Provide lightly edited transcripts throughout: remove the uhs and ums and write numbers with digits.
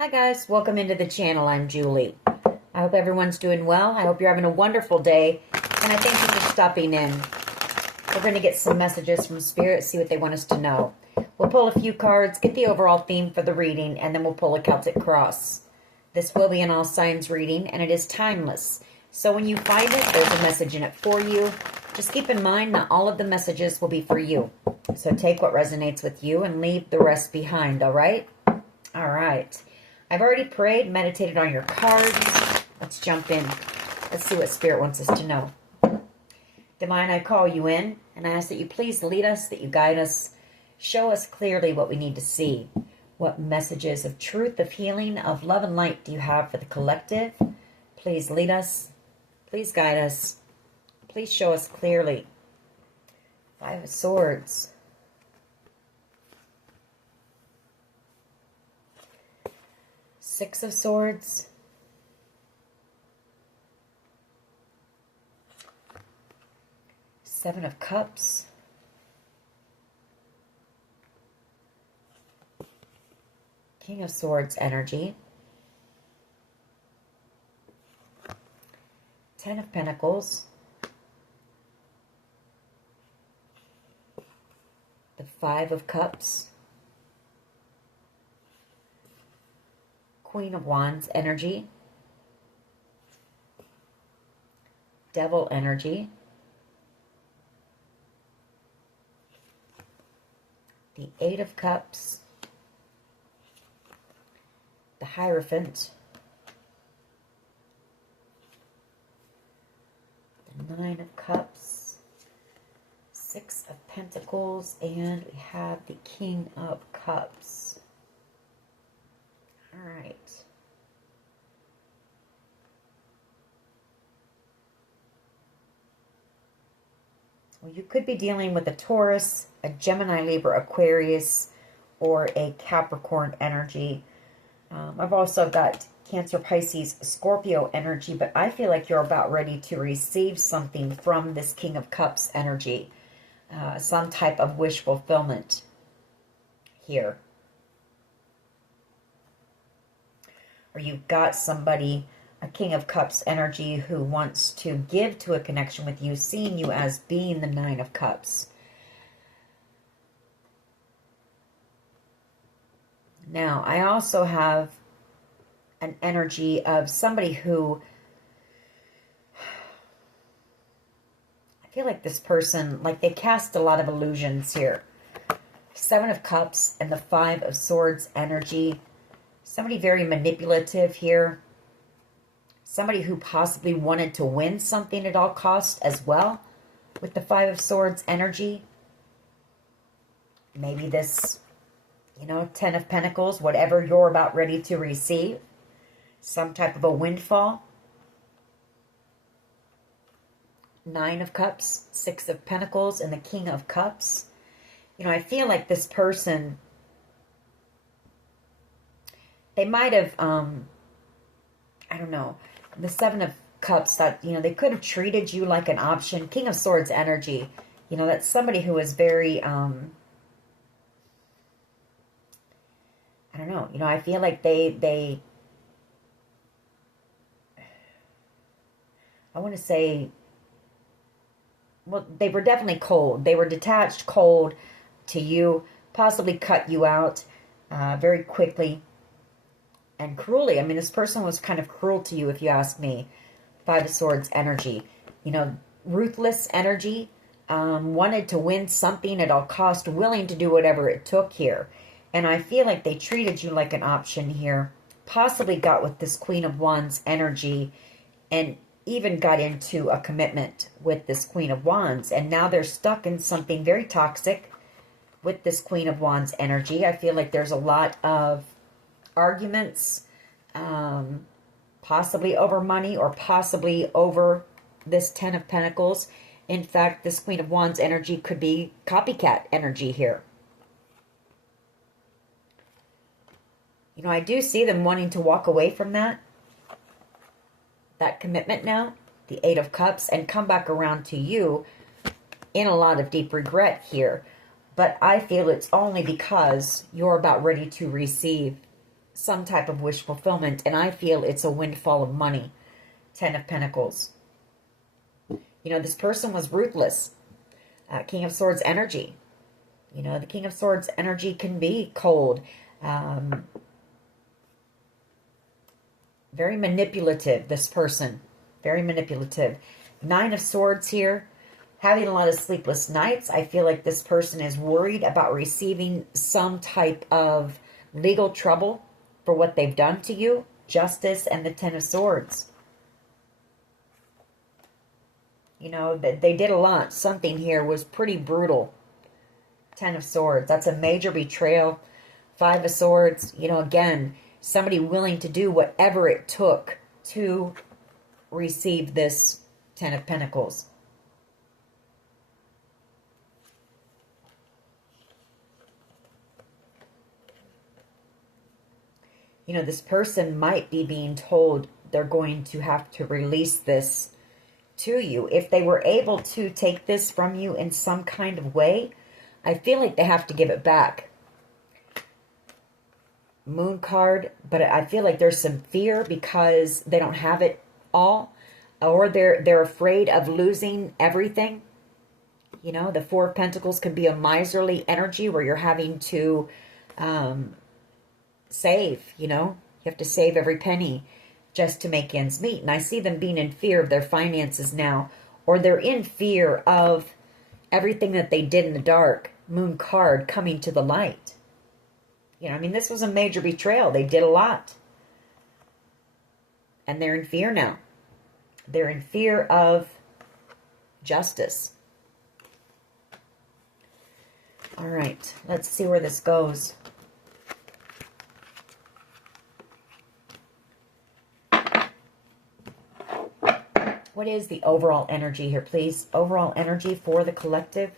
Hi guys, welcome into the channel. I'm Julie. I hope everyone's doing well. I hope you're having a wonderful day, and I thank you for stopping in. We're going to get some messages from Spirit, see what they want us to know. We'll pull a few cards, get the overall theme for the reading, and then we'll pull a Celtic cross. This will be an all signs reading, and it is timeless. So when you find it, there's a message in it for you. Just keep in mind that all of the messages will be for you. So take what resonates with you and leave the rest behind, all right? All right. I've already prayed, meditated on your cards. Let's jump in. Let's see what Spirit wants us to know. Divine, I call you in, and I ask that you please lead us, that you guide us. Show us clearly what we need to see. What messages of truth, of healing, of love and light do you have for the collective? Please lead us. Please guide us. Please show us clearly. Five of Swords. Six of Swords. Seven of Cups. King of Swords energy. Ten of Pentacles. The Five of Cups. Queen of Wands energy. Devil energy. The Eight of Cups. The Hierophant. The Nine of Cups. Six of Pentacles. And we have the King of Cups. All right. Well, you could be dealing with a Taurus, a Gemini, Libra, Aquarius, or a Capricorn energy. I've also got Cancer, Pisces, Scorpio energy, but I feel like you're about ready to receive something from this King of Cups energy. Some type of wish fulfillment here. Or you've got somebody, a King of Cups energy, who wants to give to a connection with you, seeing you as being the Nine of Cups. Now, I also have an energy of somebody who, I feel like this person, like they cast a lot of illusions here. Seven of Cups and the Five of Swords energy. Somebody very manipulative here. Somebody who possibly wanted to win something at all costs as well with the Five of Swords energy. Maybe this, Ten of Pentacles, whatever you're about ready to receive. Some type of a windfall. Nine of Cups, Six of Pentacles, and the King of Cups. I feel like this person, they might have, I don't know, the Seven of Cups, that, they could have treated you like an option. King of Swords energy, that's somebody who is very, I don't know, I feel like they I want to say, well, they were definitely cold. They were detached, cold to you, possibly cut you out very quickly. And cruelly. I mean, this person was kind of cruel to you, if you ask me. Five of Swords energy. Ruthless energy. Wanted to win something at all cost. Willing to do whatever it took here. And I feel like they treated you like an option here. Possibly got with this Queen of Wands energy. And even got into a commitment with this Queen of Wands. And now they're stuck in something very toxic with this Queen of Wands energy. I feel like there's a lot of arguments, possibly over money or possibly over this Ten of Pentacles. In fact, this Queen of Wands energy could be copycat energy here. I do see them wanting to walk away from that commitment now, the Eight of Cups, and come back around to you in a lot of deep regret here. But I feel it's only because you're about ready to receive some type of wish fulfillment, and I feel it's a windfall of money. Ten of Pentacles. You know, this person was ruthless. King of Swords energy. You know, the King of Swords energy can be cold. Very manipulative, this person. Very manipulative. Nine of Swords here. Having a lot of sleepless nights. I feel like this person is worried about receiving some type of legal trouble for what they've done to you. Justice and the Ten of Swords. You know, they did a lot. Something here was pretty brutal. Ten of Swords. That's a major betrayal. Five of Swords. You know, again, somebody willing to do whatever it took to receive this Ten of Pentacles. You know, this person might be being told they're going to have to release this to you. If they were able to take this from you in some kind of way, I feel like they have to give it back. Moon card, but I feel like there's some fear because they don't have it all, or they're afraid of losing everything. You know, the Four of Pentacles can be a miserly energy where you're having to save, you know. You have to save every penny just to make ends meet. And I see them being in fear of their finances now, or they're in fear of everything that they did in the dark. Moon card coming to the light. You know, I mean, this was a major betrayal. They did a lot. And they're in fear now. They're in fear of justice. All right, let's see where this goes. What is the overall energy here, please? Overall energy for the collective.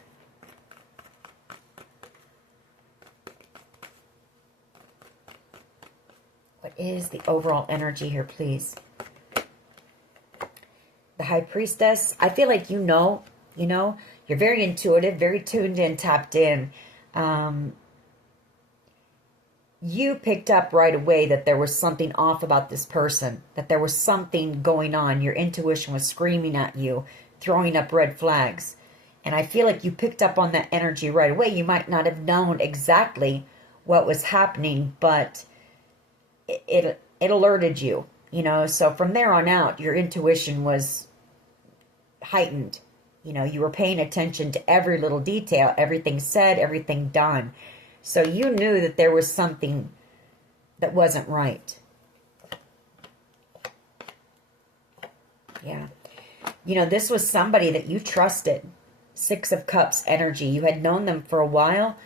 What is the overall energy here, please? The High Priestess. I feel like you know, you're very intuitive, very tuned in, tapped in. You picked up right away that there was something off about this person, that there was something going on. Your intuition was screaming at you, throwing up red flags. And I feel like you picked up on that energy right away. You might not have known exactly what was happening, but it alerted you, you know. So from there on out, your intuition was heightened. You know, you were paying attention to every little detail, everything said, everything done. So you knew that there was something that wasn't right. Yeah. You know, this was somebody that you trusted. Six of Cups energy. You had known them for a while,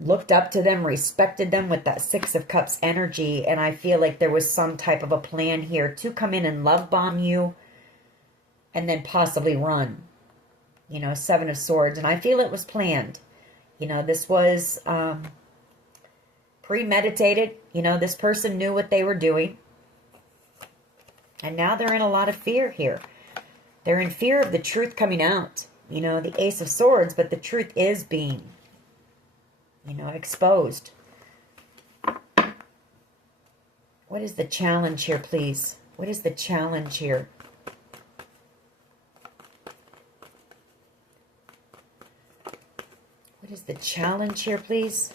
looked up to them, respected them with that Six of Cups energy. And I feel like there was some type of a plan here to come in and love bomb you and then possibly run. You know, Seven of Swords. And I feel it was planned. You know, this was premeditated. You know, this person knew what they were doing. And now they're in a lot of fear here. They're in fear of the truth coming out. You know, the Ace of Swords, but the truth is being, you know, exposed. What is the challenge here, please? What is the challenge here? What is the challenge here, please?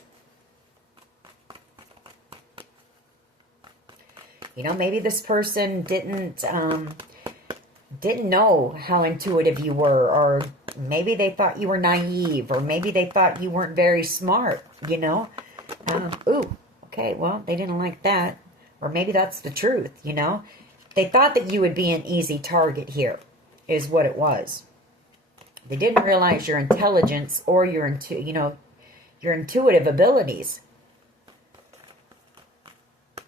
You know, maybe this person didn't know how intuitive you were, or maybe they thought you were naive, or maybe they thought you weren't very smart, you know. Ooh, okay, well, they didn't like that. Or maybe that's the truth, you know. They thought that you would be an easy target here, is what it was. They didn't realize your intelligence or your intuitive abilities.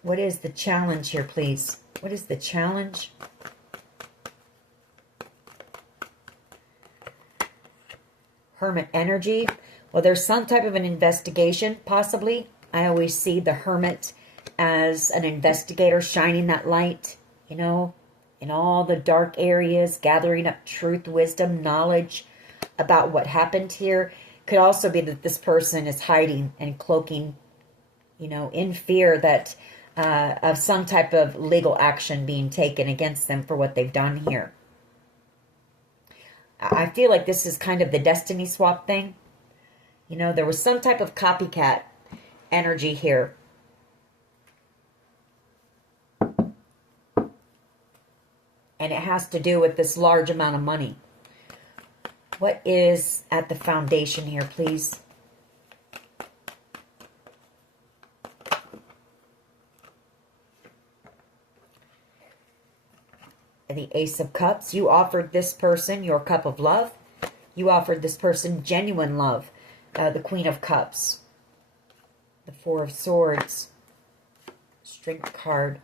What is the challenge here, please? What is the challenge? Hermit energy. Well, there's some type of an investigation, possibly. I always see the Hermit as an investigator shining that light, you know, in all the dark areas, gathering up truth, wisdom, knowledge about what happened here. Could also be that this person is hiding and cloaking you know, in fear that of some type of legal action being taken against them for what they've done here. I feel like this is kind of the destiny swap thing. You know, there was some type of copycat energy here. And it has to do with this large amount of money. What is at the foundation here, please? The Ace of Cups. You offered this person your cup of love. You offered this person genuine love. The Queen of Cups. The Four of Swords. Strength card.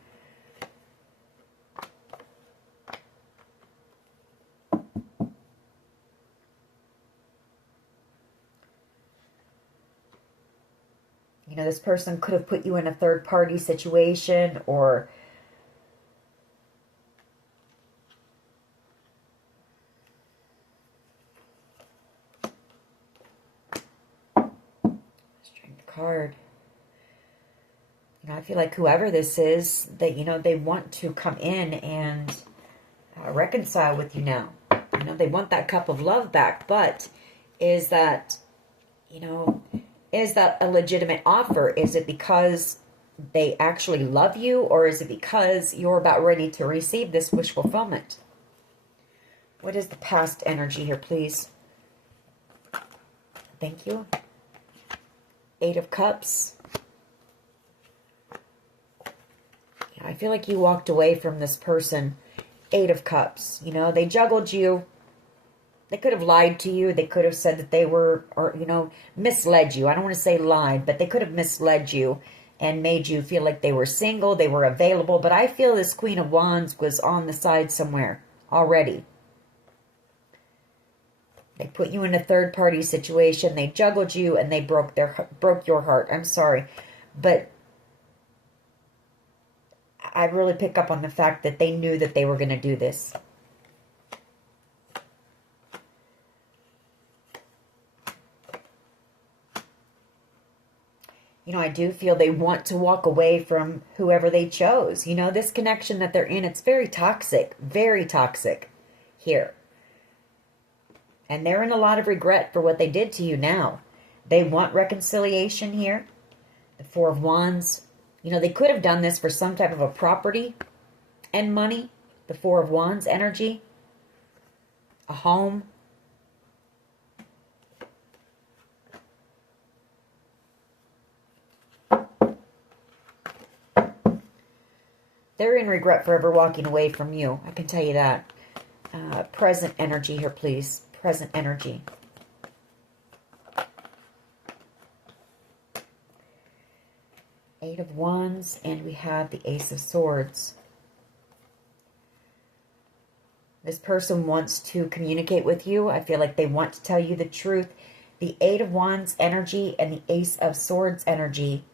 You know, this person could have put you in a third-party situation, or strength card. You know, I feel like whoever this is, that, you know, they want to come in and reconcile with you now. You know, they want that cup of love back, but is that, you know, is that a legitimate offer? Is it because they actually love you, or is it because you're about ready to receive this wish fulfillment? What is the past energy here, please? Thank you. Eight of Cups. I feel like you walked away from this person. Eight of Cups. You know, they juggled you. They could have lied to you. They could have said that they were, or, you know, misled you. I don't want to say lied, but they could have misled you and made you feel like they were single, they were available. But I feel this Queen of Wands was on the side somewhere already. They put you in a third-party situation. They juggled you and they broke your heart. I'm sorry. But I really pick up on the fact that they knew that they were going to do this. You know, I do feel they want to walk away from whoever they chose. You know, this connection that they're in, it's very toxic here. And they're in a lot of regret for what they did to you now. They want reconciliation here. The Four of Wands. You know, they could have done this for some type of a property and money. The Four of Wands energy. A home. They're in regret for ever walking away from you. I can tell you that. Present energy here, please. Present energy. Eight of Wands, and we have the Ace of Swords. This person wants to communicate with you. I feel like they want to tell you the truth. The Eight of Wands energy and the Ace of Swords energy.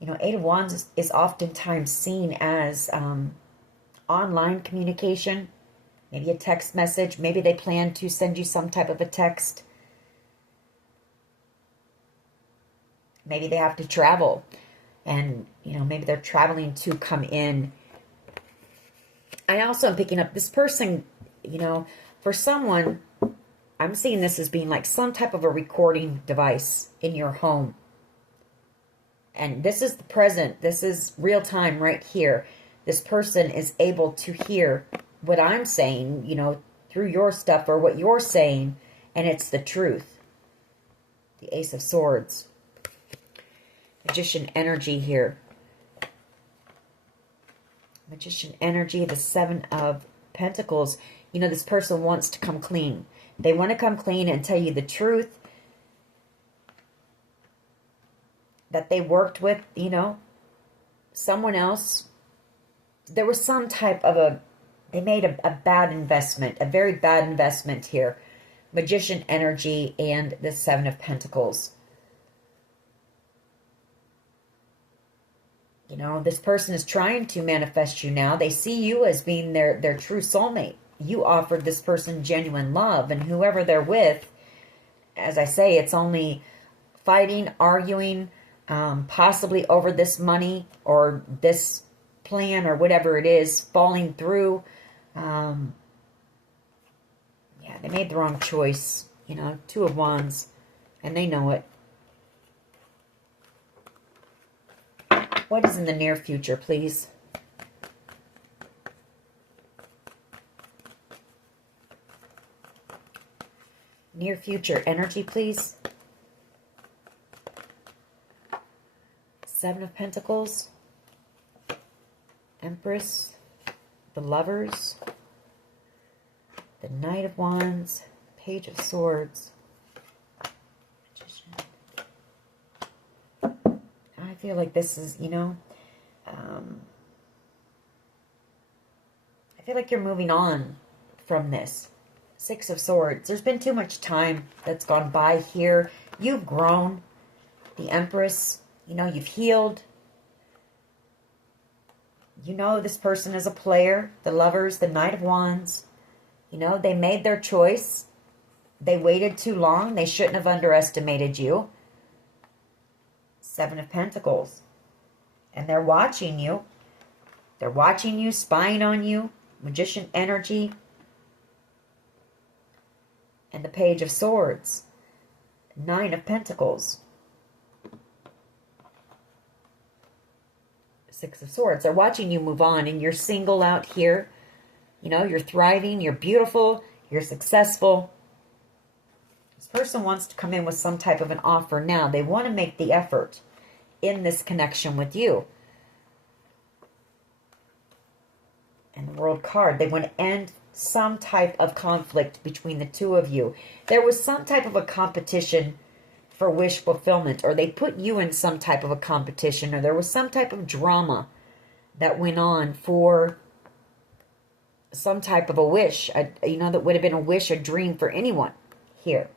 You know, Eight of Wands is oftentimes seen as online communication. Maybe a text message. Maybe they plan to send you some type of a text. Maybe they have to travel. And, you know, maybe they're traveling to come in. I also am picking up this person, you know, for someone, I'm seeing this as being like some type of a recording device in your home. And this is the present. This is real time right here. This person is able to hear what I'm saying, you know, through your stuff or what you're saying. And it's the truth. The Ace of Swords. Magician energy here. Magician energy. The Seven of Pentacles. You know, this person wants to come clean. They want to come clean and tell you the truth. That they worked with, you know, someone else. There was some type of they made a bad investment, a very bad investment here. Magician energy and the Seven of Pentacles. You know, this person is trying to manifest you now. They see you as being their true soulmate. You offered this person genuine love, and whoever they're with, as I say, it's only fighting, arguing, possibly over this money or this plan or whatever it is falling through. Yeah, they made the wrong choice. You know, Two of Wands, and they know it. What is in the near future, please? Near future energy, please. Seven of Pentacles. Empress. The Lovers. The Knight of Wands. Page of Swords. I feel like this is, you know, I feel like you're moving on from this. Six of Swords. There's been too much time that's gone by here. You've grown. The Empress, you know, you've healed. You know this person is a player. The Lovers, the Knight of Wands. You know, they made their choice. They waited too long. They shouldn't have underestimated you. Seven of Pentacles. And they're watching you. They're watching you, spying on you. Magician energy. And the Page of Swords. Nine of Pentacles. Six of Swords. They're watching you move on, and you're single out here. You know, you're thriving, you're beautiful, you're successful. This person wants to come in with some type of an offer now. They want to make the effort in this connection with you. And the World card. They want to end some type of conflict between the two of you. There was some type of a competition for wish fulfillment, or they put you in some type of a competition, or there was some type of drama that went on for some type of a wish. You know, that would have been a wish, a dream for anyone here.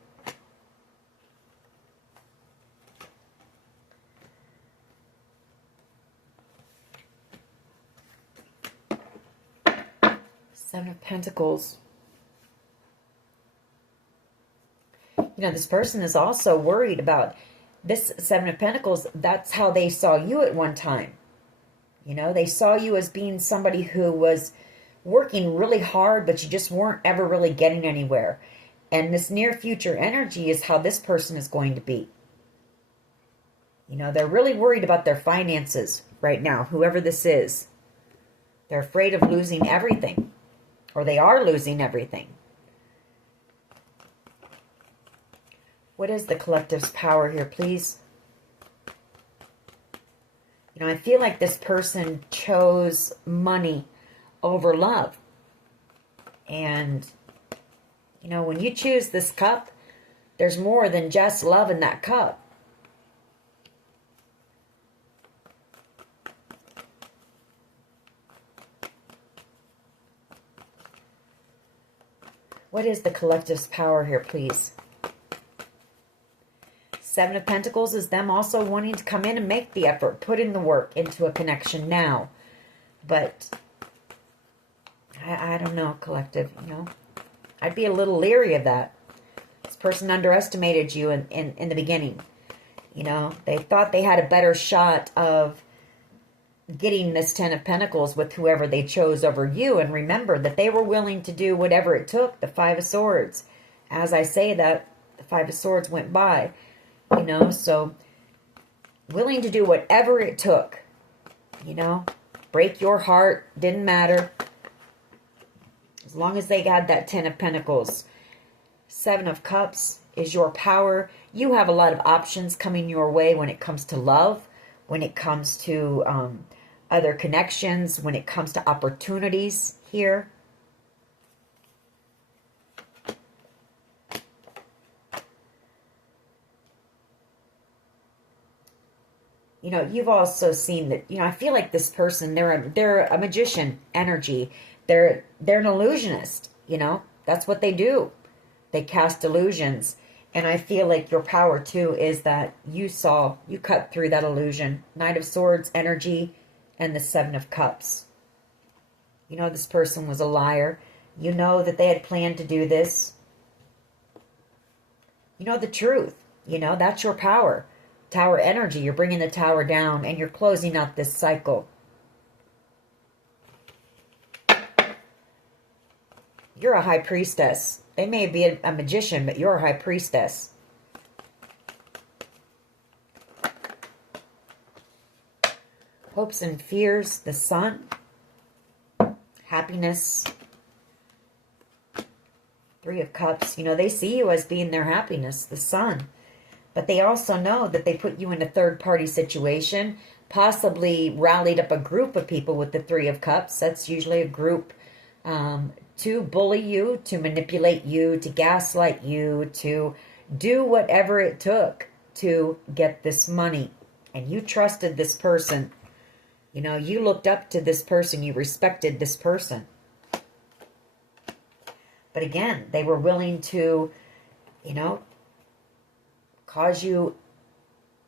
Seven of Pentacles. You know, this person is also worried about this Seven of Pentacles. That's how they saw you at one time. You know, they saw you as being somebody who was working really hard, but you just weren't ever really getting anywhere. And this near future energy is how this person is going to be. You know, they're really worried about their finances right now, whoever this is. They're afraid of losing everything, or they are losing everything. What is the collective's power here, please? You know, I feel like this person chose money over love. And, you know, when you choose this cup, there's more than just love in that cup. What is the collective's power here, please? Seven of Pentacles is them also wanting to come in and make the effort, put in the work into a connection now. But I don't know, collective, you know. I'd be a little leery of that. This person underestimated you in the beginning. You know, they thought they had a better shot of getting this Ten of Pentacles with whoever they chose over you. And remember that they were willing to do whatever it took. The Five of Swords. As I say that, the Five of Swords went by. You know, so willing to do whatever it took. You know, break your heart, didn't matter. As long as they got that Ten of Pentacles. Seven of Cups is your power. You have a lot of options coming your way when it comes to love, when it comes to other connections, when it comes to opportunities here. You know, you've also seen that, you know, I feel like this person, they're a magician energy. They're an illusionist, you know. That's what they do. They cast illusions. And I feel like your power, too, is that you cut through that illusion. Knight of Swords energy and the Seven of Cups. You know, this person was a liar. You know that they had planned to do this. You know the truth. You know, that's your power. Tower energy. You're bringing the tower down and you're closing out this cycle. You're a high priestess. They may be a magician, but you're a high priestess. Hopes and fears, the sun. Happiness. Three of Cups. You know, they see you as being their happiness, the sun. But they also know that they put you in a third-party situation, possibly rallied up a group of people with the Three of Cups. That's usually a group to bully you, to manipulate you, to gaslight you, to do whatever it took to get this money. And you trusted this person. You know, you looked up to this person. You respected this person. But again, they were willing to, you know, cause you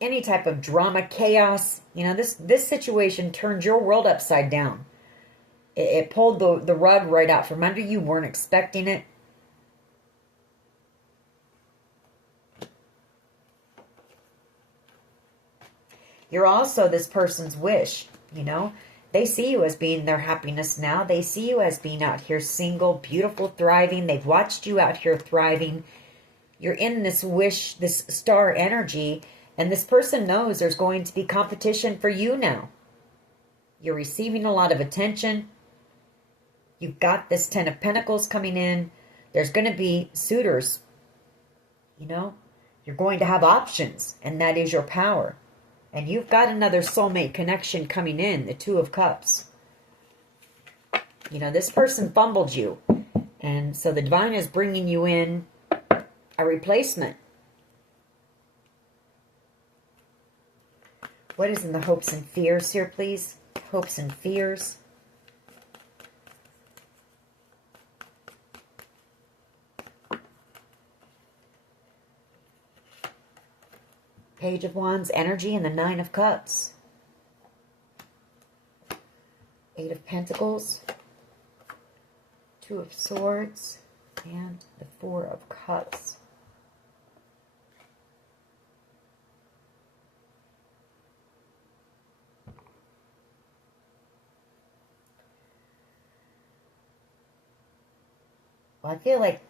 any type of drama, chaos. You know, this situation turned your world upside down. It pulled the rug right out from under you. Weren't expecting it. You're also this person's wish, you know. They see you as being their happiness now. They see you as being out here single, beautiful, thriving. They've watched you out here thriving. You're in this wish, this star energy, and this person knows there's going to be competition for you now. You're receiving a lot of attention. You've got this Ten of Pentacles coming in. There's going to be suitors. You know, you're going to have options, and that is your power. And you've got another soulmate connection coming in, the Two of Cups. You know, this person fumbled you. And so the divine is bringing you in a replacement. What is in the hopes and fears here, please? Hopes and fears. Page of Wands, energy, and the Nine of Cups. Eight of Pentacles. Two of Swords. And the Four of Cups. Well, I feel like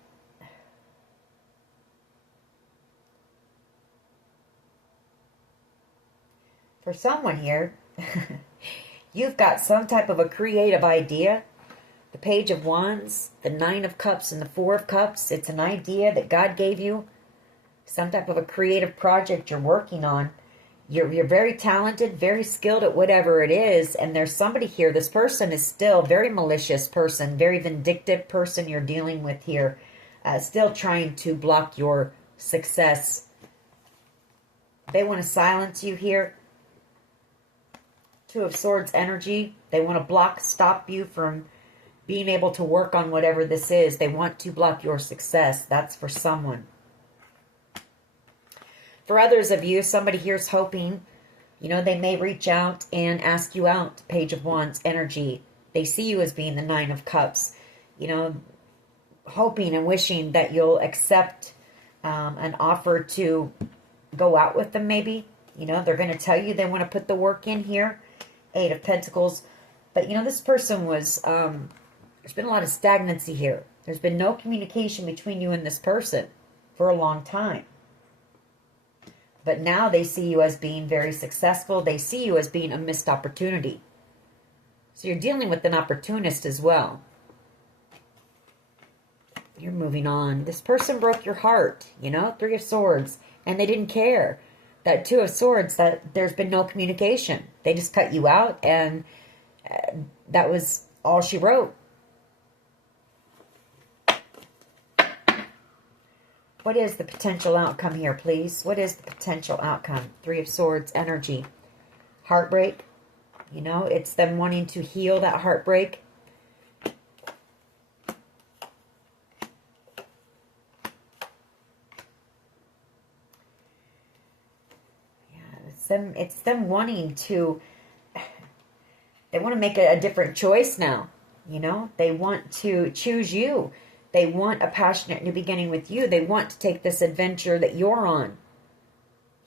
for someone here, you've got some type of a creative idea. The Page of Wands, the Nine of Cups, and the Four of Cups. It's an idea that God gave you. Some type of a creative project you're working on. You're very talented, very skilled at whatever it is. And there's somebody here. This person is still a very malicious person, very vindictive person you're dealing with here. Still trying to block your success. They want to silence you here. Two of Swords energy. They want to block, stop you from being able to work on whatever this is. They want to block your success. That's for someone. For others of you, somebody here's hoping, you know, they may reach out and ask you out. Page of Wands energy. They see you as being the Nine of Cups. You know, hoping and wishing that you'll accept an offer to go out with them maybe. You know, they're going to tell you they want to put the work in here. Eight of Pentacles. But, you know, this person was, there's been a lot of stagnancy here. There's been no communication between you and this person for a long time. But now they see you as being very successful. They see you as being a missed opportunity. So you're dealing with an opportunist as well. You're moving on. This person broke your heart, you know, Three of Swords. And they didn't care. That Two of Swords, that there's been no communication. They just cut you out, and that was all she wrote. What is the potential outcome here, please? What is the potential outcome? Three of Swords energy. Heartbreak. You know, it's them wanting to heal that heartbreak. It's them wanting to, they want to make a different choice now, you know. They want to choose you. They want a passionate new beginning with you. They want to take this adventure that you're on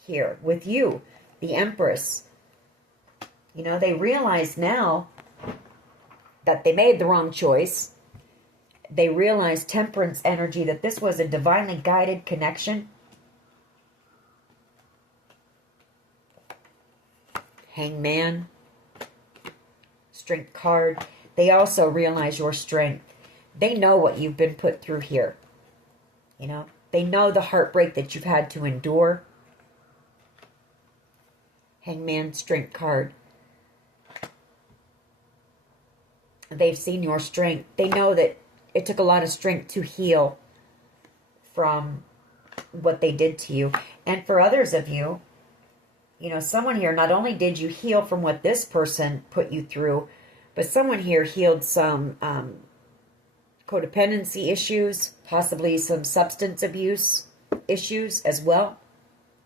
here with you, the Empress. You know, they realize now that they made the wrong choice. They realize, Temperance energy, that this was a divinely guided connection. Hangman. Strength card. They also realize your strength. They know what you've been put through here. You know, they know the heartbreak that you've had to endure. Hangman, strength card. They've seen your strength. They know that it took a lot of strength to heal from what they did to you. And for others of you, you know, someone here, not only did you heal from what this person put you through, but someone here healed some codependency issues, possibly some substance abuse issues as well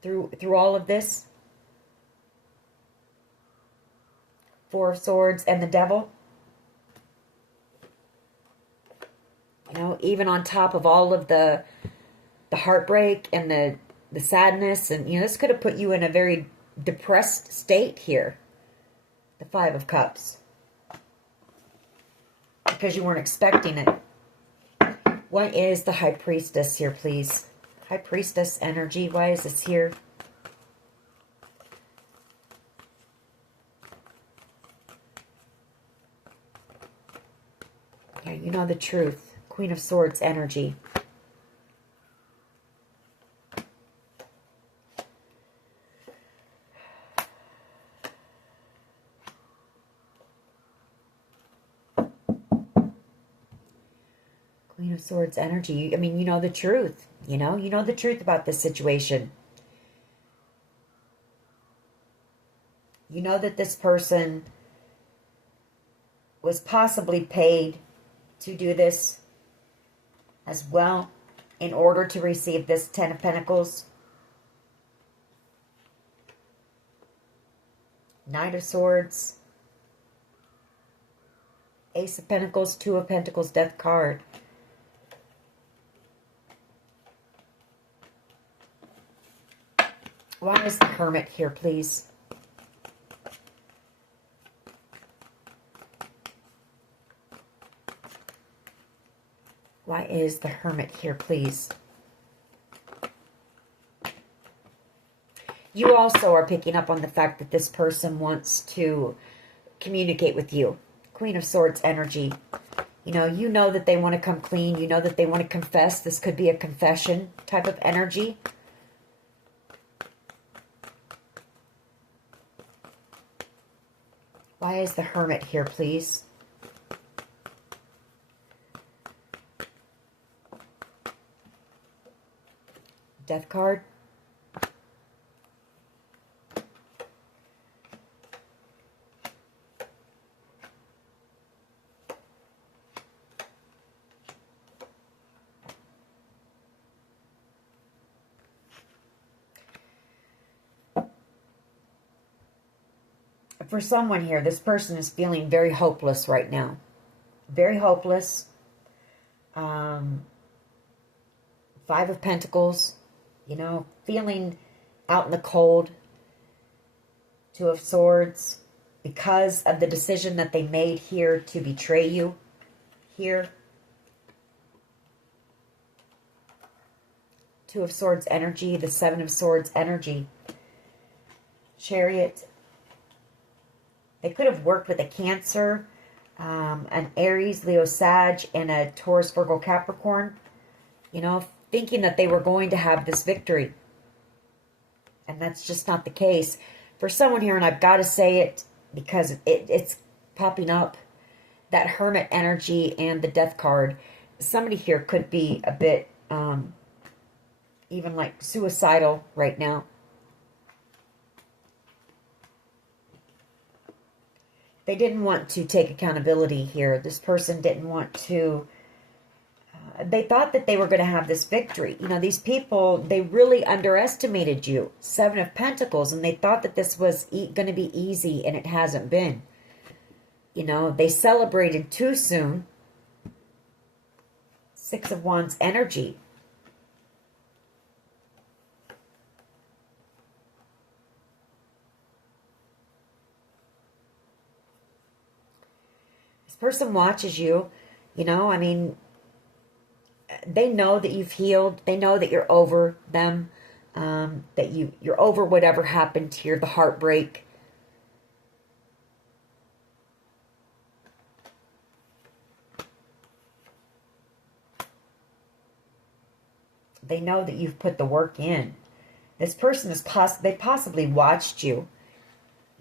through all of this. Four of Swords and the Devil. You know, even on top of all of the heartbreak and the sadness, and, you know, this could have put you in a very depressed state here. The Five of Cups. Because you weren't expecting it. What is the High Priestess here, please? High Priestess energy. Why is this here? Yeah, you know the truth. Queen of Swords energy. Queen of Swords energy. I mean, you know the truth. You know the truth about this situation. You know that this person was possibly paid to do this as well in order to receive this Ten of Pentacles. Knight of Swords. Ace of Pentacles, Two of Pentacles, Death card. Why is the Hermit here, please? Why is the Hermit here, please? You also are picking up on the fact that this person wants to communicate with you. Queen of Swords energy. You know that they want to come clean. You know that they want to confess. This could be a confession type of energy. Why is the Hermit here, please? Death card. For someone here, this person is feeling very hopeless right now. Very hopeless. Five of Pentacles. You know, feeling out in the cold. Two of Swords. Because of the decision that they made here to betray you. Here. Two of Swords energy. The Seven of Swords energy. Chariot. They could have worked with a Cancer, an Aries, Leo, Sag, and a Taurus, Virgo, Capricorn. You know, thinking that they were going to have this victory. And that's just not the case. For someone here, and I've got to say it because it's popping up, that Hermit energy and the Death card. Somebody here could be a bit even like suicidal right now. They didn't want to take accountability here. This person didn't want to... they thought that they were going to have this victory. You know, these people, they really underestimated you. Seven of Pentacles, and they thought that this was going to be easy, and it hasn't been. You know, they celebrated too soon. Six of Wands energy. person watches you, you know, I mean, they know that you've healed. They know that you're over them, that you're over whatever happened here, the heartbreak. They know that you've put the work in. This person is they possibly watched you,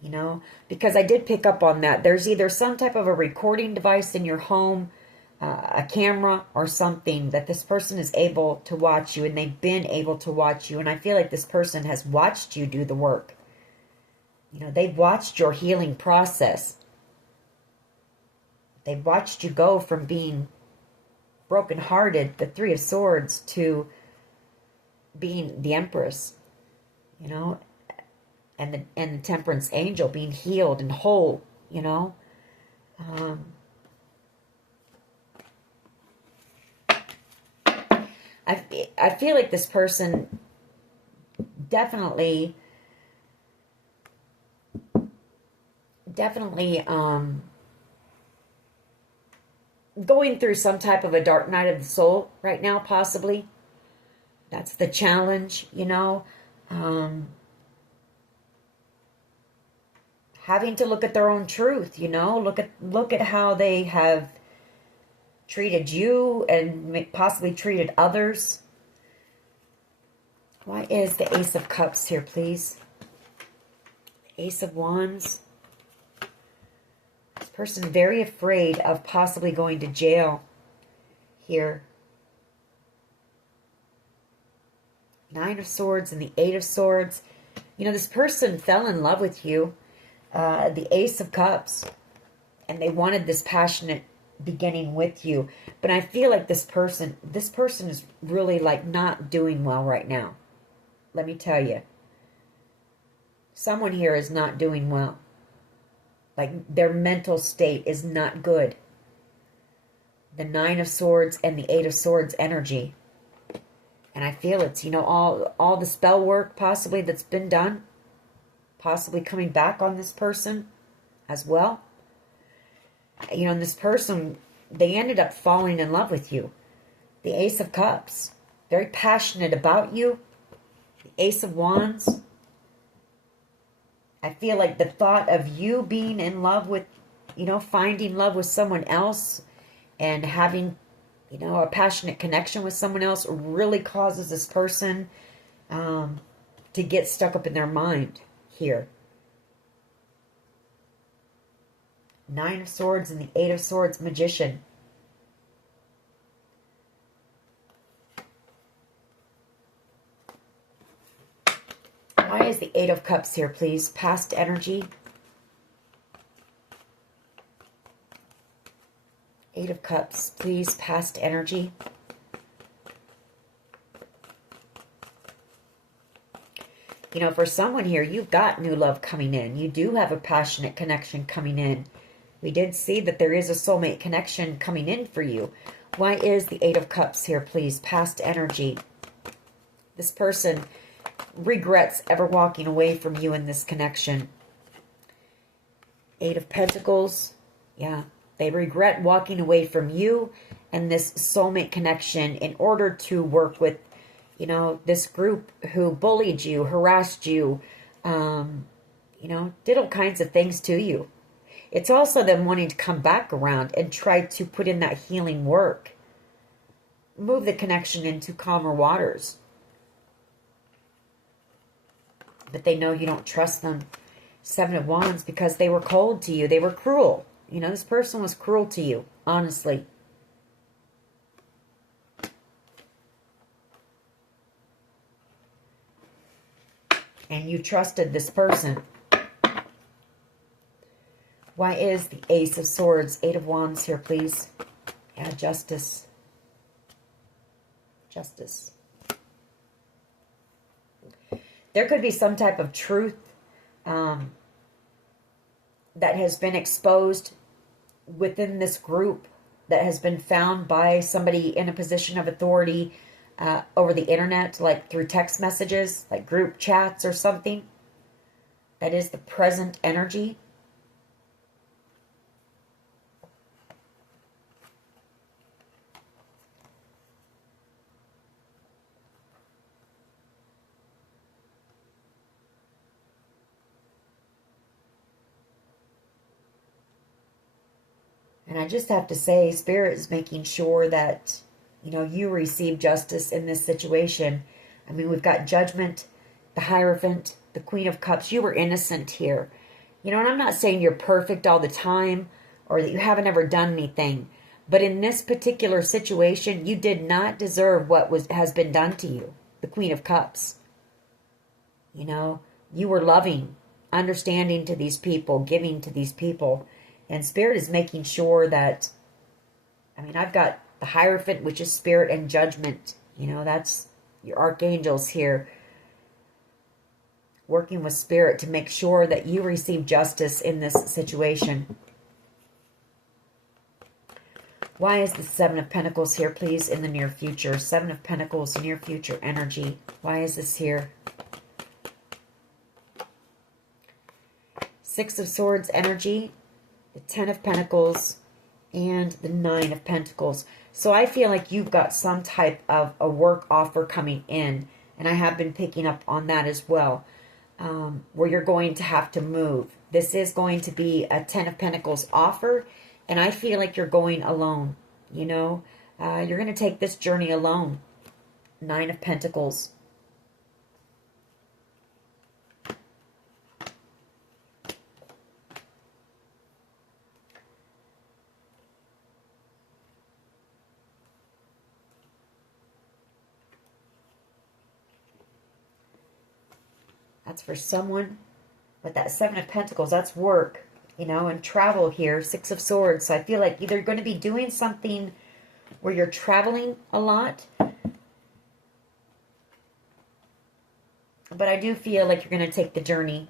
you know, because I did pick up on that. There's either some type of a recording device in your home, a camera or something that this person is able to watch you, and they've been able to watch you. And I feel like this person has watched you do the work. You know, they've watched your healing process. They've watched you go from being brokenhearted, the Three of Swords, to being the Empress, you know, and the Temperance Angel, being healed and whole, you know. I feel like this person definitely going through some type of a dark night of the soul right now, possibly. That's the challenge, you know. Having to look at their own truth, you know. Look at how they have treated you and possibly treated others. Why is the Ace of Cups here, please? Ace of Wands. This person very afraid of possibly going to jail here. Nine of Swords and the Eight of Swords. You know, this person fell in love with you. The Ace of Cups. And they wanted this passionate beginning with you. But I feel like this person is really like not doing well right now. Let me tell you. Someone here is not doing well. Like their mental state is not good. The Nine of Swords and the Eight of Swords energy. And I feel it's, you know, all the spell work possibly that's been done. Possibly coming back on this person as well. You know, and this person, they ended up falling in love with you. The Ace of Cups. Very passionate about you. The Ace of Wands. I feel like the thought of you being in love with, you know, finding love with someone else and having, you know, a passionate connection with someone else really causes this person to get stuck up in their mind here. Nine of Swords and the Eight of Swords, Magician. Why is the Eight of Cups here, please? Past energy. Eight of Cups, please. Past energy. You know, for someone here, you've got new love coming in. You do have a passionate connection coming in. We did see that there is a soulmate connection coming in for you. Why is the Eight of Cups here, please? Past energy. This person regrets ever walking away from you in this connection. Eight of Pentacles. Yeah, they regret walking away from you and this soulmate connection in order to work with, you know, this group who bullied you, harassed you, you know, did all kinds of things to you. It's also them wanting to come back around and try to put in that healing work. Move the connection into calmer waters. But they know you don't trust them. Seven of Wands, because they were cold to you. They were cruel. You know, this person was cruel to you, honestly. And you trusted this person. Why is the Ace of Swords, Eight of Wands here, please? Yeah, Justice. Justice. There could be some type of truth that has been exposed within this group, that has been found by somebody in a position of authority over the internet, like through text messages, like group chats or something. That is the present energy. And I just have to say, Spirit is making sure that, you know, you receive justice in this situation. I mean, we've got Judgment, the Hierophant, the Queen of Cups. You were innocent here. You know, and I'm not saying you're perfect all the time or that you haven't ever done anything. But in this particular situation, you did not deserve what has been done to you. The Queen of Cups. You know, you were loving, understanding to these people, giving to these people. And Spirit is making sure that, I mean, I've got the Hierophant, which is Spirit and Judgment. You know, that's your archangels here. Working with Spirit to make sure that you receive justice in this situation. Why is the Seven of Pentacles here, please, in the near future? Seven of Pentacles, near future energy. Why is this here? Six of Swords energy, the Ten of Pentacles, and the Nine of Pentacles. So I feel like you've got some type of a work offer coming in, and I have been picking up on that as well, where you're going to have to move. This is going to be a Ten of Pentacles offer, and I feel like you're going alone, you know. You're going to take this journey alone. Nine of Pentacles. That's for someone. But that Seven of Pentacles, that's work, you know, and travel here. Six of Swords. So I feel like either you're going to be doing something where you're traveling a lot. But I do feel like you're going to take the journey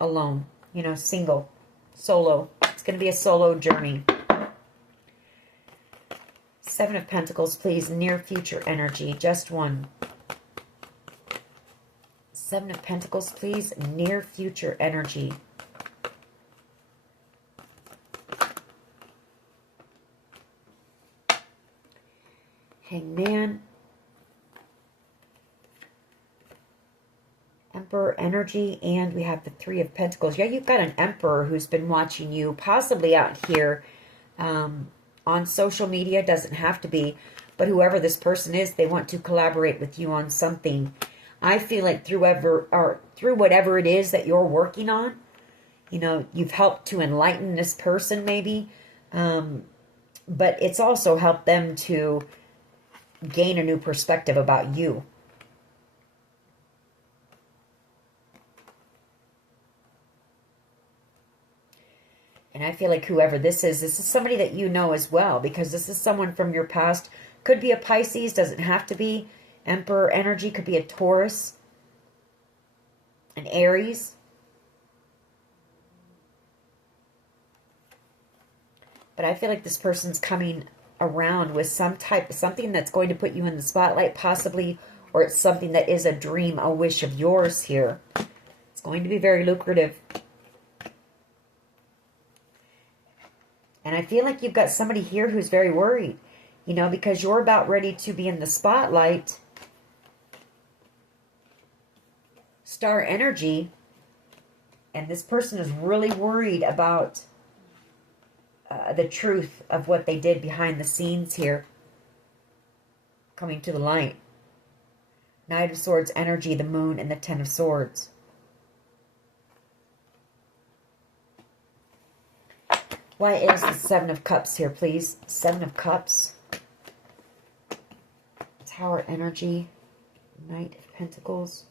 alone, you know, single, solo. It's going to be a solo journey. Seven of Pentacles, please. Near future energy. Just one. Seven of Pentacles, please. Near future energy. Hangman. Emperor energy. And we have the Three of Pentacles. Yeah, you've got an Emperor who's been watching you, possibly out here on social media. Doesn't have to be. But whoever this person is, they want to collaborate with you on something. I feel like through whatever it is that you're working on, you know, you've helped to enlighten this person maybe. But it's also helped them to gain a new perspective about you. And I feel like whoever this is somebody that you know as well, because this is someone from your past. Could be a Pisces, doesn't have to be. Emperor energy could be a Taurus, an Aries. But I feel like this person's coming around with something that's going to put you in the spotlight, possibly, or it's something that is a dream, a wish of yours here. It's going to be very lucrative. And I feel like you've got somebody here who's very worried, you know, because you're about ready to be in the spotlight. Star energy, and this person is really worried about the truth of what they did behind the scenes here coming to the light. Knight of Swords energy, the Moon, and the Ten of Swords. Why is the Seven of Cups here, please? Seven of Cups. Tower energy, Knight of Pentacles.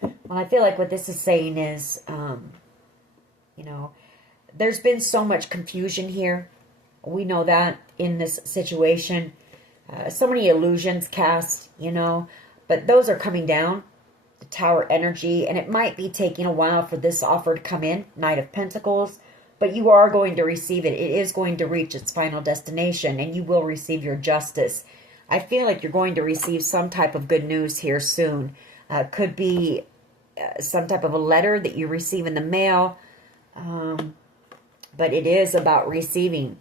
Well, I feel like what this is saying is, you know, there's been so much confusion here. We know that in this situation. So many illusions cast, you know, but those are coming down. The Tower energy, and it might be taking a while for this offer to come in. Knight of Pentacles. But you are going to receive it. It is going to reach its final destination, and you will receive your justice. I feel like you're going to receive some type of good news here soon. Could be some type of a letter that you receive in the mail. But it is about receiving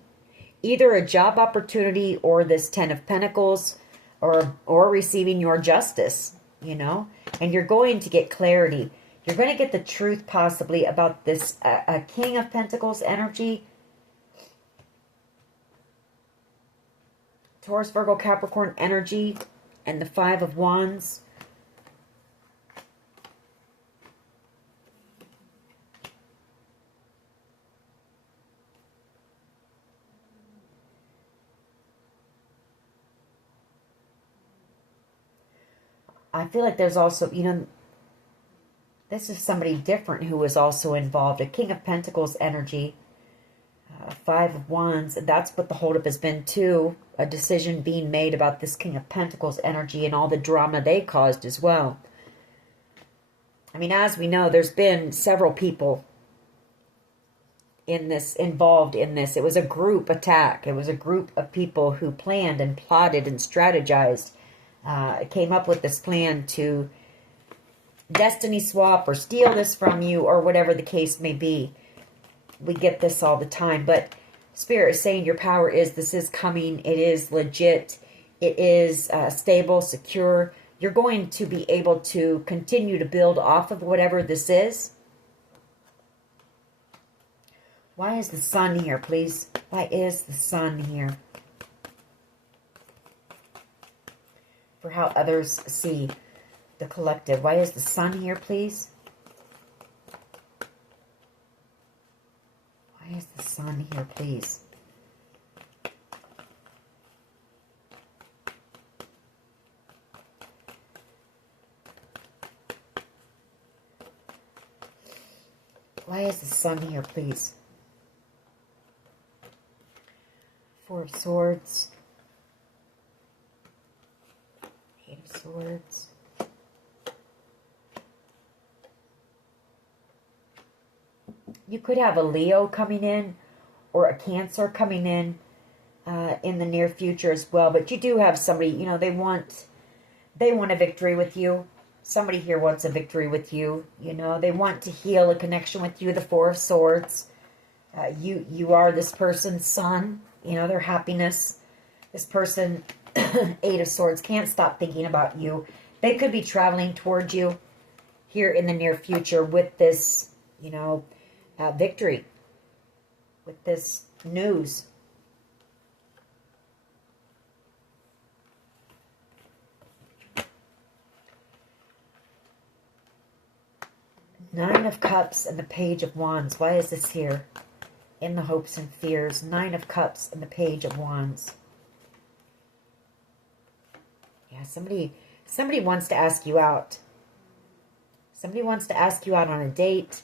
either a job opportunity or this Ten of Pentacles, or receiving your justice, you know. And you're going to get clarity. You're going to get the truth possibly about this King of Pentacles energy. Taurus, Virgo, Capricorn energy. And the Five of Wands. I feel like there's also, you know, this is somebody different who is also involved. A King of Pentacles energy. Five of Wands. That's what the holdup has been too. A decision being made about this King of Pentacles energy and all the drama they caused as well. I mean, as we know, there's been several people in this, involved in this. It was a group attack. It was a group of people who planned and plotted and strategized. Came up with this plan to destiny swap or steal this from you or whatever the case may be. We get this all the time, but Spirit is saying your power is, this is coming. It is legit. It is stable, secure. You're going to be able to continue to build off of whatever this is. Why is the Sun here, please? Why is the Sun here? For how others see the collective. Why is the Sun here, please? Why is the Sun here, please? Why is the Sun here, please? Four of Swords. Eight of Swords. You could have a Leo coming in or a Cancer coming in the near future as well. But you do have somebody, you know, they want a victory with you. Somebody here wants a victory with you. You know, they want to heal a connection with you. The Four of Swords. You are this person's sun. You know, their happiness. This person, Eight of Swords, can't stop thinking about you. They could be traveling towards you here in the near future with this, you know, victory, with this news. Nine of Cups and the Page of Wands. Why is this here? In the hopes and fears. Nine of Cups and the Page of Wands. Yeah, somebody wants to ask you out. Somebody wants to ask you out on a date.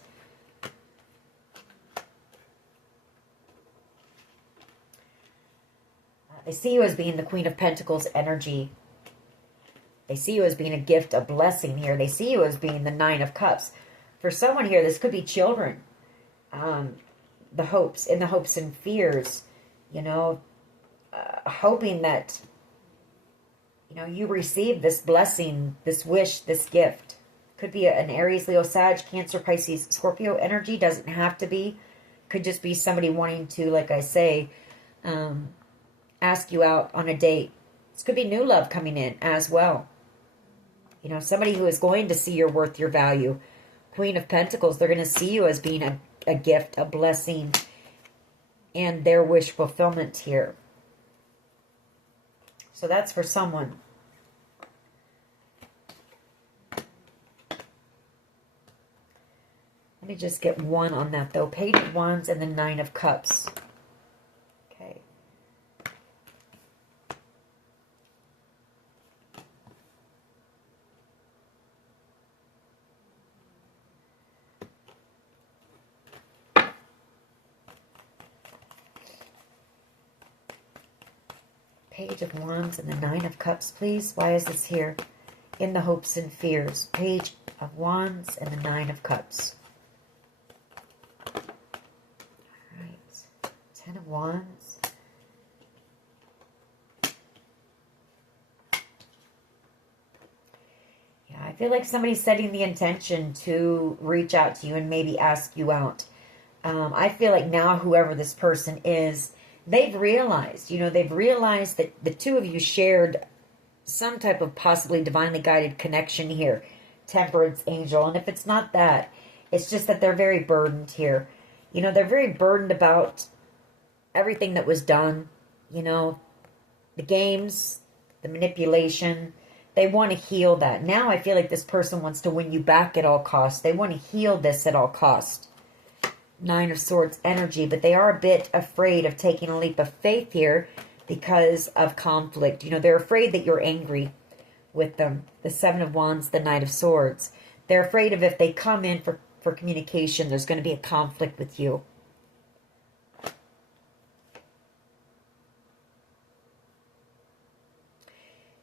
They see you as being the Queen of Pentacles energy. They see you as being a gift, a blessing here. They see you as being the Nine of Cups. For someone here, this could be children. In the hopes and fears, you know, hoping that, you know, you receive this blessing, this wish, this gift. Could be an Aries, Leo, Sag, Cancer, Pisces, Scorpio energy. Doesn't have to be. Could just be somebody wanting to, like I say, ask you out on a date. This could be new love coming in as well. You know, somebody who is going to see your worth, your value. Queen of Pentacles, they're going to see you as being a gift, a blessing, and their wish fulfillment here. So that's for someone. Let me just get one on that, though. Page of Wands and the Nine of Cups. Okay. Page of Wands and the Nine of Cups, please. Why is this here? In the hopes and fears. Page of Wands and the Nine of Cups. Alright. Ten of Wands. Yeah, I feel like somebody's setting the intention to reach out to you and maybe ask you out. I feel like now whoever this person is, they've realized, you know, that the two of you shared some type of possibly divinely guided connection here. temperance angel. And if it's not that, it's just that they're very burdened here. You know, they're very burdened about everything that was done. You know, the games, the manipulation. They want to heal that. Now I feel like this person wants to win you back at all costs. They want to heal this at all costs. Nine of Swords energy, but they are a bit afraid of taking a leap of faith here because of conflict. You know, they're afraid that you're angry with them. The Seven of Wands, the Knight of Swords. They're afraid of if they come in for communication, there's going to be a conflict with you.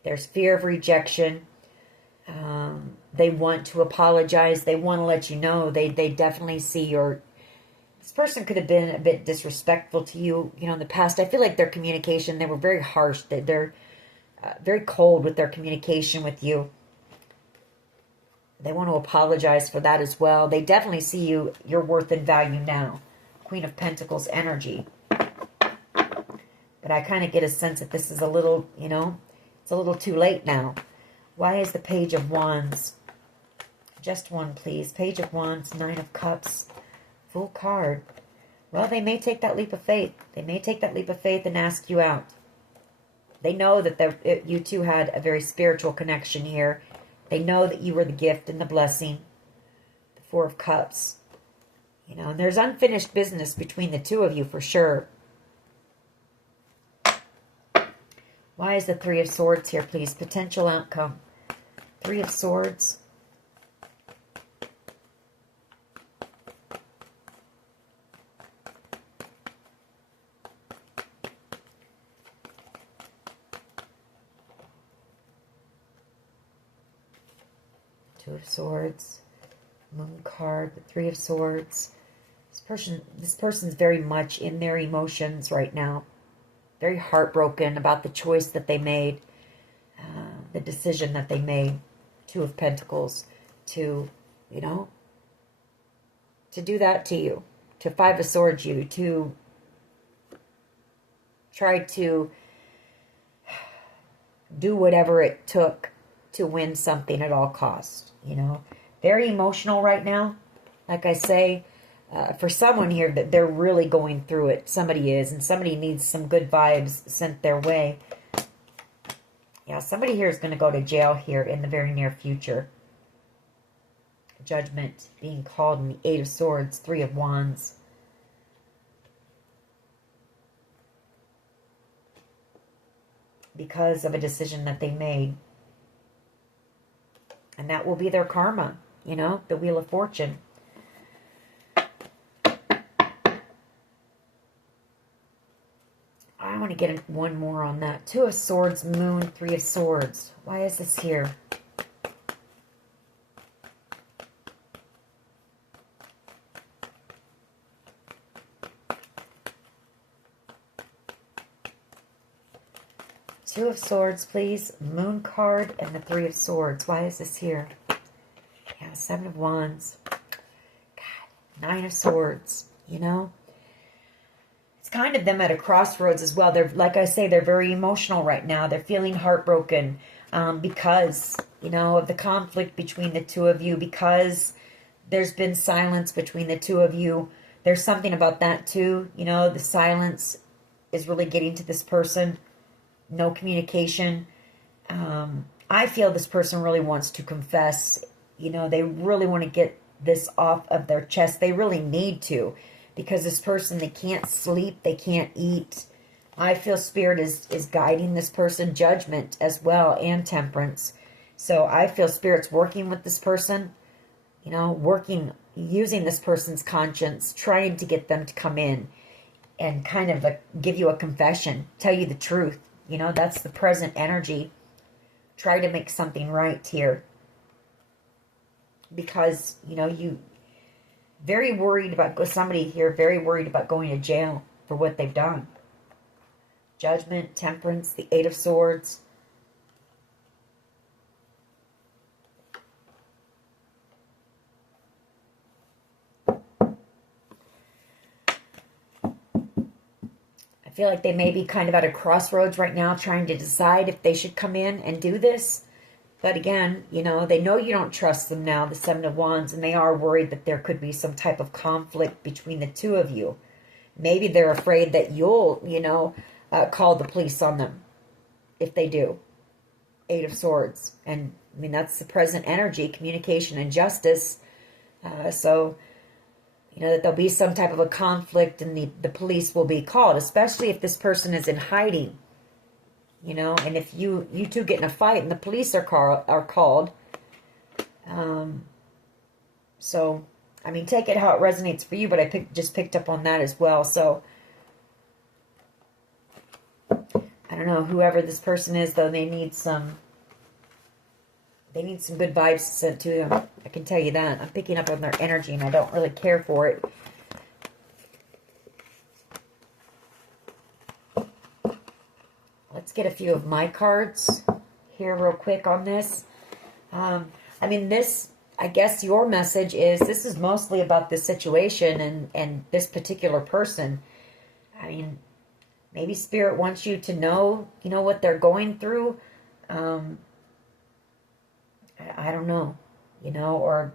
There's fear of rejection. They want to apologize. They want to let you know. They definitely see your... This person could have been a bit disrespectful to you, you know, in the past. I feel like their communication, they were very harsh. They're very cold with their communication with you. They want to apologize for that as well. They definitely see your worth and value now. Queen of Pentacles energy. But I kind of get a sense that this is a little, you know, it's a little too late now. Why is the Page of Wands? Just one, please. Page of Wands, Nine of Cups. Full card. Well, they may take that leap of faith. They may take that leap of faith and ask you out. They know that you two had a very spiritual connection here. They know that you were the gift and the blessing. The Four of Cups. You know, and there's unfinished business between the two of you for sure. Why is the Three of Swords here, please? Potential outcome. Three of Swords. Two of Swords, Moon card, the Three of Swords. This person's very much in their emotions right now. Very heartbroken about the choice that they made, the decision that they made. Two of Pentacles to, you know, to do that to you, to Five of Swords you, to try to do whatever it took to win something at all costs, you know. Very emotional right now. Like I say, for someone here, that they're really going through it. Somebody is, and somebody needs some good vibes sent their way. Yeah, somebody here is going to go to jail here in the very near future. Judgment being called in the Eight of Swords, Three of Wands. Because of a decision that they made. And that will be their karma, you know, the Wheel of Fortune. I want to get one more on that. Two of Swords, Moon, Three of Swords. Why is this here? Two of Swords, please. Moon card and the Three of Swords. Why is this here? Yeah, Seven of Wands. God, Nine of Swords, you know? It's kind of them at a crossroads as well. They're, like I say, they're very emotional right now. They're feeling heartbroken because, you know, of the conflict between the two of you, because there's been silence between the two of you. There's something about that too. You know, the silence is really getting to this person. No communication. I feel this person really wants to confess. You know, they really want to get this off of their chest. They really need to, because this person, they can't sleep, they can't eat. I feel Spirit is guiding this person. Judgment as well, and Temperance. So I feel Spirit's working with this person, you know, using this person's conscience, trying to get them to come in and kind of give you a confession, tell you the truth. You know, that's the present energy. Try to make something right here. Because, you know, you very worried about, somebody here very worried about going to jail for what they've done. Judgment, Temperance, the Eight of Swords. I feel like they may be kind of at a crossroads right now, trying to decide if they should come in and do this. But again, you know, they know you don't trust them now, the Seven of Wands, and they are worried that there could be some type of conflict between the two of you. Maybe they're afraid that you'll, you know, call the police on them if they do. Eight of Swords. And, I mean, that's the present energy, communication and justice. So, you know, that there'll be some type of a conflict and the police will be called, especially if this person is in hiding. You know, and if you two get in a fight and the police are called. So, I mean, take it how it resonates for you, but I just picked up on that as well. So, I don't know, whoever this person is, though, they need some good vibes sent to them. I can tell you that. I'm picking up on their energy, and I don't really care for it. Let's get a few of my cards here real quick on this. I mean, this, I guess your message is, this is mostly about this situation and this particular person. I mean, maybe Spirit wants you to know, you know, what they're going through. I don't know, you know, or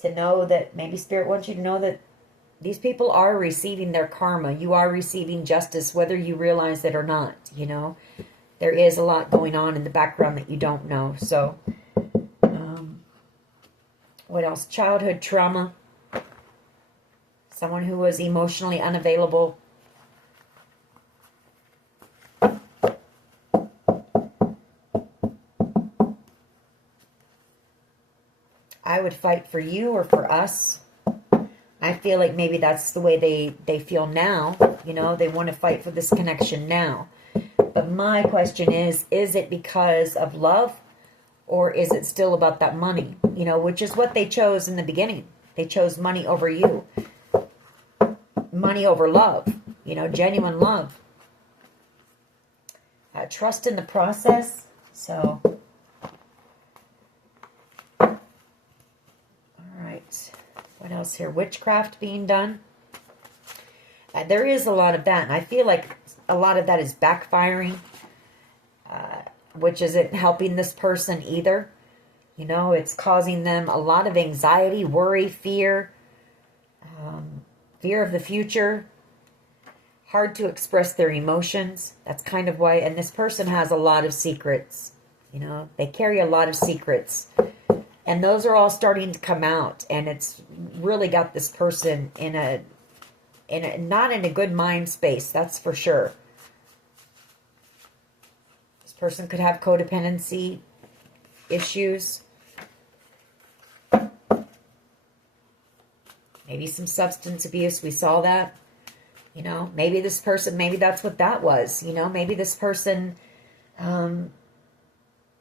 to know that maybe Spirit wants you to know that these people are receiving their karma. You are receiving justice, whether you realize it or not, you know. There is a lot going on in the background that you don't know. So, what else? Childhood trauma. Someone who was emotionally unavailable. I would fight for you or for us. I feel like maybe that's the way they feel now. You know, they want to fight for this connection now. But my question is it because of love? Or is it still about that money? You know, which is what they chose in the beginning. They chose money over you. Money over love. You know, genuine love. Trust in the process. So, all right. What else here? Witchcraft being done. There is a lot of that. And I feel like a lot of that is backfiring. Which isn't helping this person either. You know, it's causing them a lot of anxiety, worry, fear. Fear of the future. Hard to express their emotions. That's kind of why. And this person has a lot of secrets. You know, they carry a lot of secrets. And those are all starting to come out. And it's really got this person in a not in a good mind space. That's for sure. This person could have codependency issues. Maybe some substance abuse. We saw that. You know, maybe this person, maybe that's what that was. You know, maybe this person,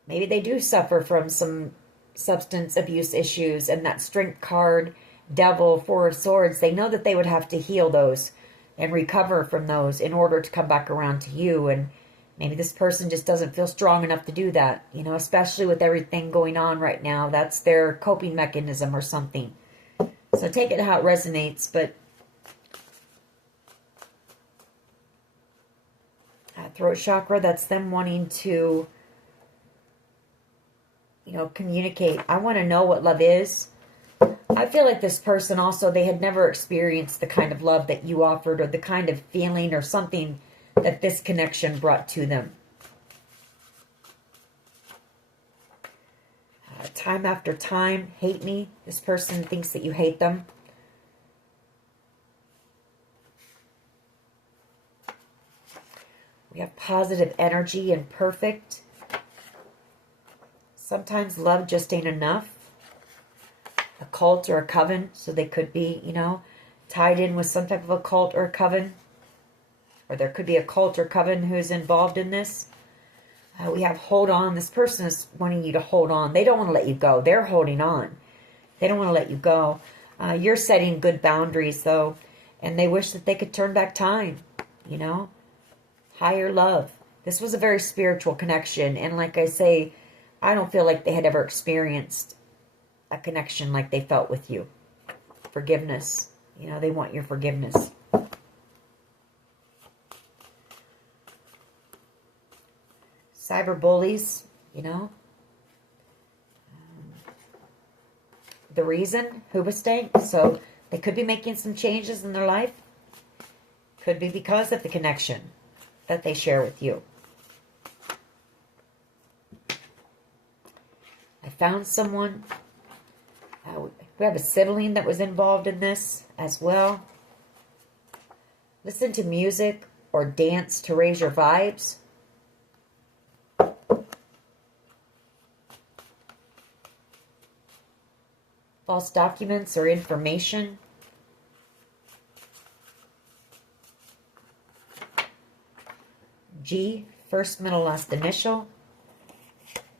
maybe they do suffer from some substance abuse issues. And that Strength card, Devil, Four of Swords, they know that they would have to heal those and recover from those in order to come back around to you. And maybe this person just doesn't feel strong enough to do that. You know, especially with everything going on right now. That's their coping mechanism or something. So take it how it resonates, but throat chakra, that's them wanting to, you know, communicate. I want to know what love is. I feel like this person also, they had never experienced the kind of love that you offered or the kind of feeling or something that this connection brought to them. Time after time, hate me. This person thinks that you hate them. We have positive energy and perfect. Sometimes love just ain't enough. A cult or a coven, so they could be, you know, tied in with some type of a cult or a coven. Or there could be a cult or coven who's involved in this. We have hold on. This person is wanting you to hold on. They don't want to let you go. They're holding on. They don't want to let you go. You're setting good boundaries, though. And they wish that they could turn back time. You know? Higher love. This was a very spiritual connection. And like I say, I don't feel like they had ever experienced a connection like they felt with you. Forgiveness. You know, they want your forgiveness. Cyber bullies, you know. the reason, Hoobastank. So they could be making some changes in their life. Could be because of the connection that they share with you. I found someone. We have a sibling that was involved in this as well. Listen to music or dance to raise your vibes. False documents or information. G, first, middle, last initial.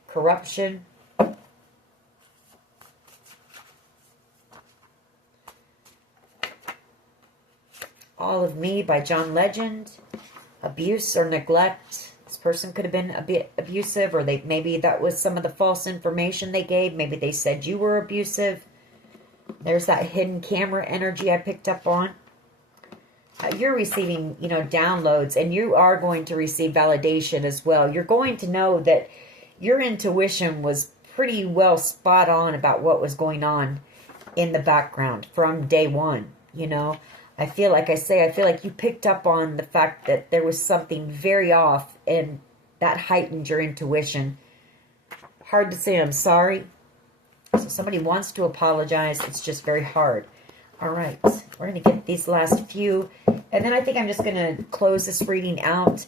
Corruption. All of Me by John Legend. Abuse or neglect. This person could have been a bit abusive, or maybe that was some of the false information they gave. Maybe they said you were abusive. There's that hidden camera energy I picked up on. You're receiving, downloads, and you are going to receive validation as well. You're going to know that your intuition was pretty well spot on about what was going on in the background from day one, I feel like you picked up on the fact that there was something very off, and that heightened your intuition. Hard to say I'm sorry. So somebody wants to apologize. It's just very hard. All right. We're going to get these last few. And then I think I'm just going to close this reading out.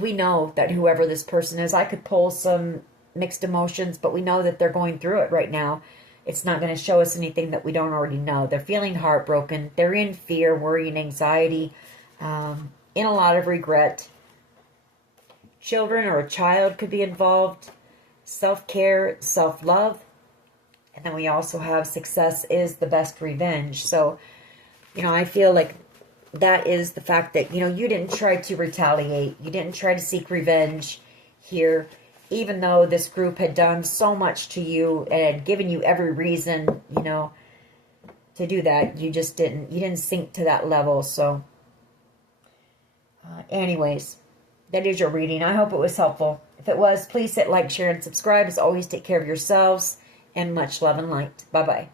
We know that whoever this person is, I could pull some mixed emotions, but we know that they're going through it right now. It's not going to show us anything that we don't already know. They're feeling heartbroken. They're in fear, worry, and anxiety, in a lot of regret. Children or a child could be involved. Self-care, self-love. And then we also have success is the best revenge. So, I feel like that is the fact that, you didn't try to retaliate. You didn't try to seek revenge here. Even though this group had done so much to you and had given you every reason, to do that, you didn't sink to that level. So, anyways, that is your reading. I hope it was helpful. If it was, please hit like, share, and subscribe. As always, take care of yourselves, and much love and light. Bye-bye.